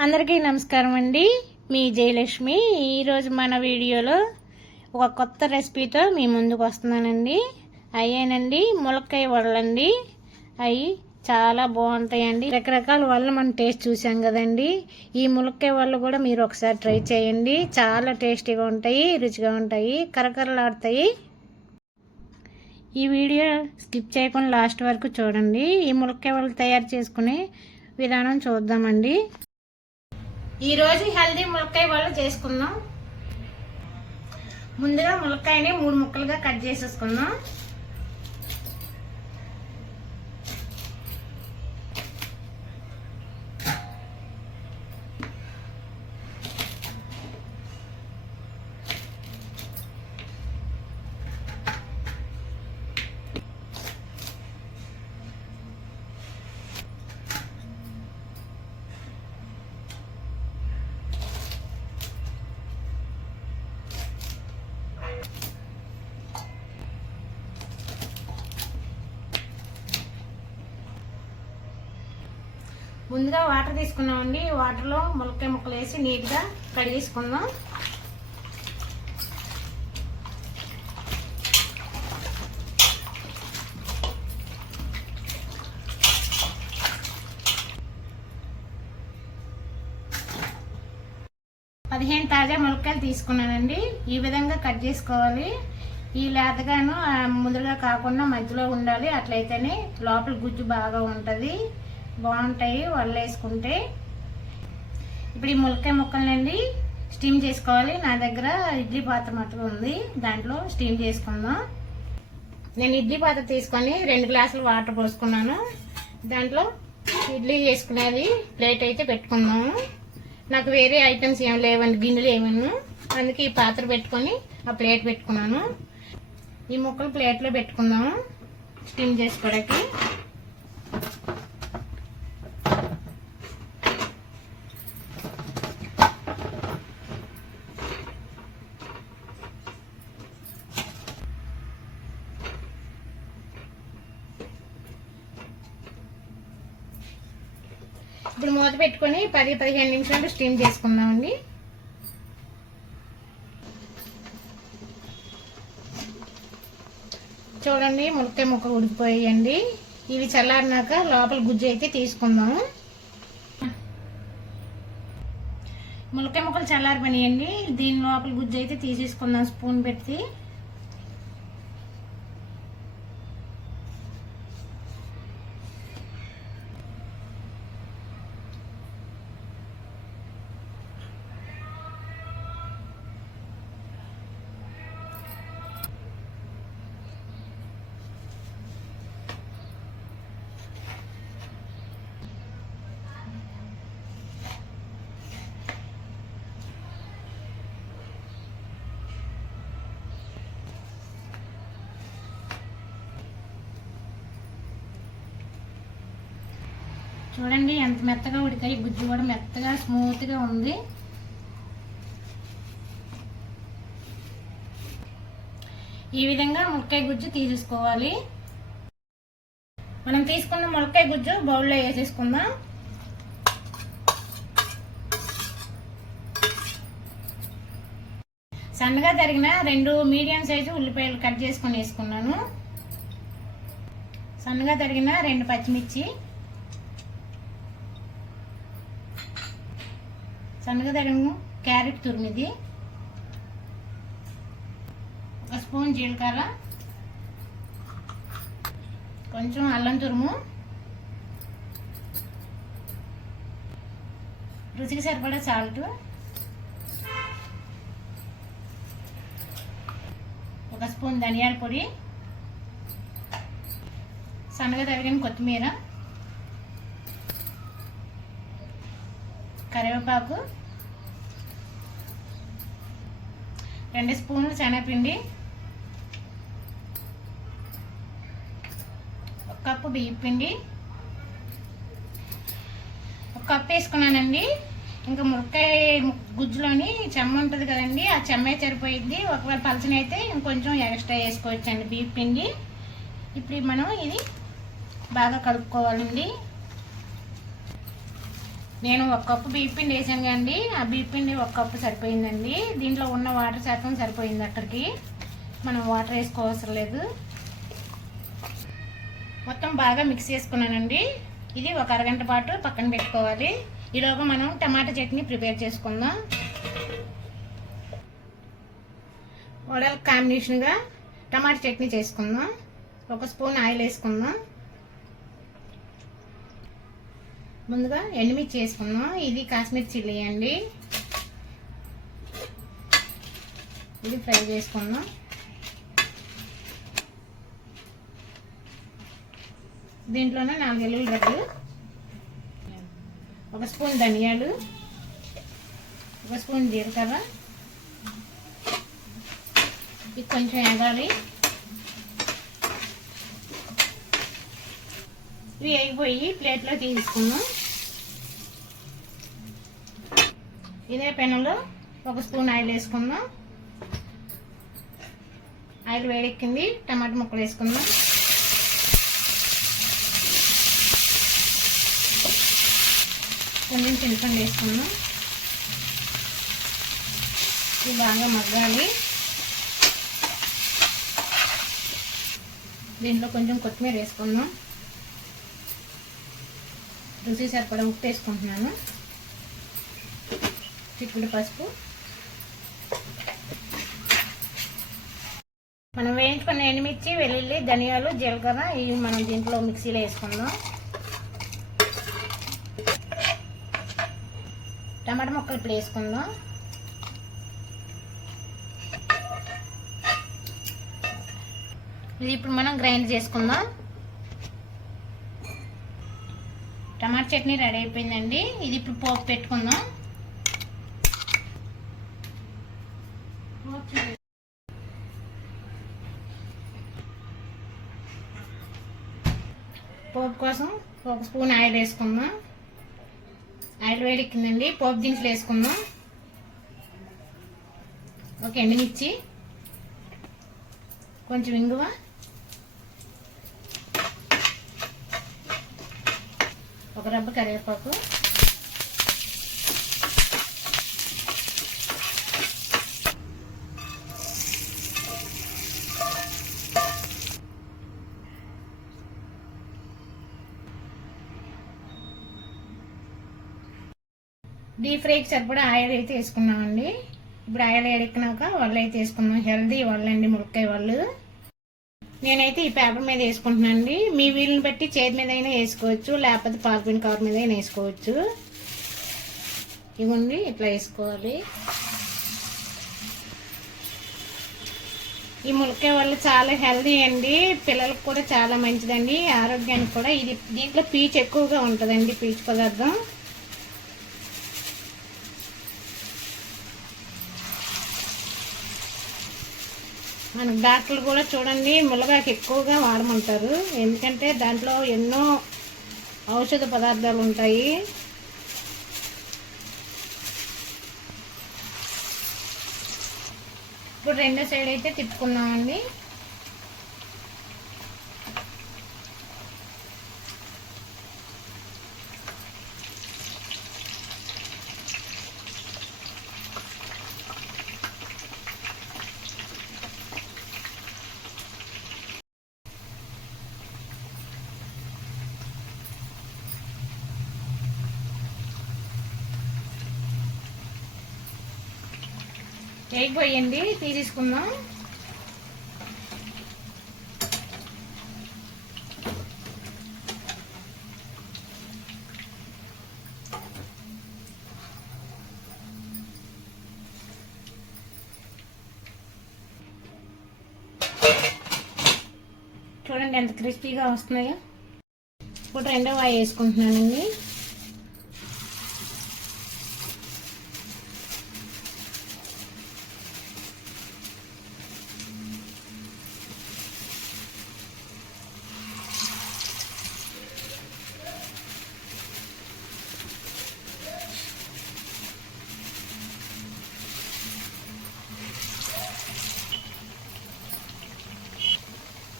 అందరికీ నమస్కారం అండి. మీ జయలక్ష్మి. ఈరోజు మన వీడియోలో ఒక కొత్త రెసిపీతో మీ ముందుకు వస్తున్నానండి. అయ్యేనండి ములక్కాయ వడలండి. అవి చాలా బాగుంటాయండి. రకరకాల వడలు మనం టేస్ట్ చూసాం కదండి. ఈ ములక్కాయ వడలు కూడా మీరు ఒకసారి ట్రై చేయండి. చాలా టేస్టీగా ఉంటాయి, రుచిగా ఉంటాయి, కరకరలాడతాయి. ఈ వీడియో స్కిప్ చేయకుండా లాస్ట్ వరకు చూడండి. ఈ ములక్కాయ వడలు తయారు చేసుకునే విధానం చూద్దామండి. ఈరోజు హెల్దీ ములక్కాయ వడలు చేసుకుందాం. ముందుగా ములక్కాయని 3 ముక్కలుగా కట్ చేసేసుకుందాం. ముందుగా వాటర్ తీసుకున్నామండి. వాటర్లో ములక్కాయ ముక్కలు వేసి నీట్గా కడిగేసుకుందాం. పదిహేను తాజా ములక్కాయలు తీసుకున్నానండి. ఈ విధంగా కట్ చేసుకోవాలి. ఈ లేతగాను ముదురుగా కాకుండా మధ్యలో ఉండాలి. అట్లయితేనే లోపల గుజ్జు బాగా ఉంటుంది, బాగుంటాయి వడలు వేసుకుంటే. ఇప్పుడు ఈ ములక్కాయ ముక్కలనండి స్టీమ్ చేసుకోవాలి. నా దగ్గర ఇడ్లీ పాత్ర మట్టుగా ఉంది, దాంట్లో స్టీమ్ చేసుకుందాం. నేను ఇడ్లీ పాత్ర తీసుకొని 2 గ్లాసులు వాటర్ పోసుకున్నాను. దాంట్లో ఇడ్లీ చేసుకునేది ప్లేట్ అయితే పెట్టుకుందాము. నాకు వేరే ఐటమ్స్ ఏం లేవండి, గిన్నెలు ఏమన్నా, అందుకే ఈ పాత్ర పెట్టుకొని ఆ ప్లేట్ పెట్టుకున్నాను. ఈ ముక్కలు ప్లేట్లో పెట్టుకుందాము స్టీమ్ చేసుకోవడానికి. ఇప్పుడు మూత పెట్టుకొని 10-15 నిమిషాలు స్టీమ్ చేసుకుందామండి. చూడండి ములక్కాయ ముక్క ఉడికిపోయాయండి. ఇవి చల్లారినాక లోపల గుజ్జు అయితే తీసుకుందాము. ములక్కాయ ముక్కలు చల్లారిపోయాయండి. దీని లోపల గుజ్జు అయితే తీసేసుకుందాం స్పూన్ పెట్టి. చూడండి ఎంత మెత్తగా ఉడికాయి, గుజ్జు కూడా మెత్తగా స్మూత్గా ఉంది. ఈ విధంగా ములక్కాయ గుజ్జు తీసేసుకోవాలి. మనం తీసుకున్న ములక్కాయ గుజ్జు బౌల్లో వేసేసుకుందాం. సన్నగా తరిగిన 2 మీడియం సైజు ఉల్లిపాయలు కట్ చేసుకొని వేసుకున్నాను. సన్నగా తరిగిన 2 పచ్చిమిర్చి, సన్నగా తరిగిన క్యారెట్ తురిమిది, 1 స్పూన్ జీలకర్ర, కొంచెం అల్లం తురుము, రుచికి సరిపడా సాల్ట్, 1 స్పూన్ ధనియాల పొడి, సన్నగా తరిగిన కొత్తిమీర, కరివేపాకు, 2 స్పూన్లు శనగపిండి, 1 కప్పు బియ్యం పిండి, 1 కప్పు వేసుకున్నానండి. ఇంకా ములక్కాయ గుజ్జులోని చెమ్మ ఉంటుంది కదండి, ఆ చెమ్మే సరిపోయిద్ది. ఒకవేళ పలచనైతే ఇంకొంచెం ఎక్స్ట్రా వేసుకోవచ్చండి బియ్యం పిండి. ఇప్పుడు మనం ఇది బాగా కలుపుకోవాలండి. నేను 1 కప్పు బియ్యం పిండి వేసాను కండి, ఆ బియ్యం పిండి 1 కప్పు సరిపోయిందండి. దీంట్లో ఉన్న వాటర్ శాతం సరిపోయింది. అక్కడికి మనం వాటర్ వేసుకోవసరం లేదు. మొత్తం బాగా మిక్స్ చేసుకున్నానండి. ఇది ఒక అరగంట పాటు పక్కన పెట్టుకోవాలి. ఈలోగా మనం టమాటా చట్నీ ప్రిపేర్ చేసుకుందాం. వడల కాంబినేషన్గా టమాటా చట్నీ చేసుకుందాం. 1 స్పూన్ ఆయిల్ వేసుకుందాం. ముందుగా ఎండుమిర్చి వేసుకుందాం. ఇది కాశ్మీర్ చిల్లీ అండి. ఇది ఫ్రై చేసుకుందాం. దీంట్లోనే 4 వెల్లుల్లి రెబ్బలు, 1 స్పూన్ ధనియాలు, 1 స్పూన్ జీలకర్ర. ఇది కొంచెం ఎగాలి. ఇవి వేగిపోయి ప్లేట్లో తీసుకుందాం. ఇదే పెనంలో 1 స్పూన్ ఆయిల్ వేసుకుందాం. ఆయిల్ వేడెక్కింది. టమాటా ముక్కలు వేసుకుందాం. కొంచెం చింతపండు వేసుకుందాం. ఇది బాగా మగ్గాలి. దీంట్లో కొంచెం కొత్తిమీర వేసుకుందాం. రుచి సరిపడా ఉప్పు వేసుకుంటున్నాను. చిక్కుడు పసుపు. మనం వేయించుకున్న ఎండుమిర్చి, వెల్లుల్లి, ధనియాలు, జీలకర్ర ఇవి మనం దీంట్లో మిక్సీలో వేసుకుందాం. టమాటా ముక్కలు ఇప్పుడు వేసుకుందాం. ఇది ఇప్పుడు మనం గ్రైండ్ చేసుకుందాం. టమాటా చట్నీ రెడీ అయిపోయిందండి. ఇది ఇప్పుడు పోపు పెట్టుకుందాం. పోపు కోసం 1 స్పూన్ ఆయిల్ వేసుకుందాం. ఆయిల్ వేడెక్కిందండి. పోపు దినుసులు వేసుకుందాం. 1 ఎండుమిర్చి, కొంచెం ఇంగువ, ఒక రబ్బ కరివేపాకు, డీప్ ఫ్రైకి సరిపడా ఆయిల్ అయితే వేసుకున్నామండి. ఇప్పుడు ఆయిల్ వేడెక్కినాక వడలు అయితే వేసుకుందాం. హెల్దీ వడలు అండి, ములక్కాయ వడలు. నేనైతే ఈ పేపర్ మీద వేసుకుంటున్నాను అండి. మీ వీలుని బట్టి చేతి మీద అయినా వేసుకోవచ్చు, లేకపోతే పాలిథిన్ కవర్ మీద అయినా వేసుకోవచ్చు. ఇవ్వండి, ఇట్లా వేసుకోవాలి. ఈ ములక్కాయ వడలు చాలా హెల్దీ అండి. పిల్లలకు కూడా చాలా మంచిదండి, ఆరోగ్యానికి కూడా. ఇది దీంట్లో పీచు ఎక్కువగా ఉంటుందండి, పీచు పదార్థం. మనకు డాక్టర్లు కూడా చూడండి మునగాకు ఎక్కువగా వాడమంటారు. ఎందుకంటే దాంట్లో ఎన్నో ఔషధ పదార్థాలు ఉంటాయి. ఇప్పుడు రెండో సైడ్ అయితే తిప్పుకున్నామండి. వేగిపోయండి, తీసేసుకుందాం. చూడండి ఎంత క్రిస్పీగా వస్తున్నాయో. ఇప్పుడు రెండో వాయి వేసుకుంటున్నానండి.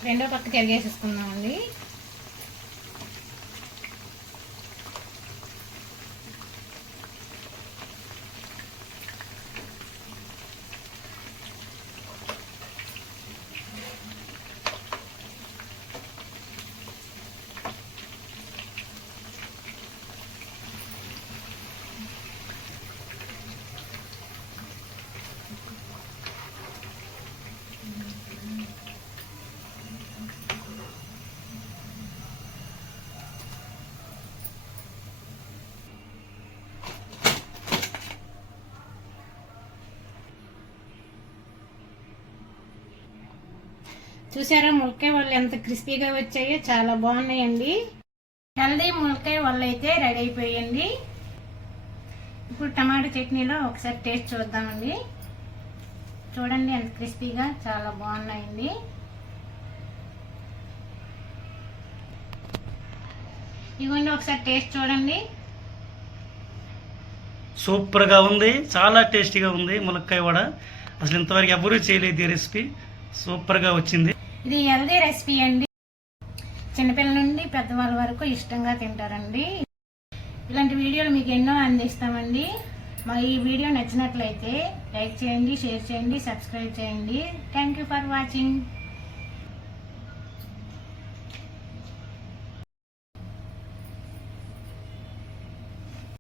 రెండో పక్క తిరిగేసేసుకుందామండి. చూసారా ములక్కాయ వాళ్ళు ఎంత క్రిస్పీగా వచ్చాయో, చాలా బాగున్నాయండి. హెల్దీ ములక్కాయ వాళ్ళు అయితే రెడీ అయిపోయండి. ఇప్పుడు టమాటా చట్నీలో ఒకసారి టేస్ట్ చూద్దామండి. చూడండి ఎంత క్రిస్పీగా, చాలా బాగున్నాయండి. ఇవ్వండి ఒకసారి టేస్ట్ చూడండి. సూపర్గా ఉంది, చాలా టేస్టీగా ఉంది ములక్కాయ వడ. అసలు ఇంతవరకు ఎవరూ చేయలేదు ఈ రెసిపీ, సూపర్గా వచ్చింది. ఇది హెల్దీ రెసిపీ అండి. చిన్నపిల్లల నుండి పెద్దవాళ్ళ వరకు ఇష్టంగా తింటారండి. ఇలాంటి వీడియోలు మీకు ఎన్నో అందిస్తామండి. మా ఈ వీడియో నచ్చినట్లయితే లైక్ చేయండి, షేర్ చేయండి, సబ్స్క్రైబ్ చేయండి. Thank you for watching.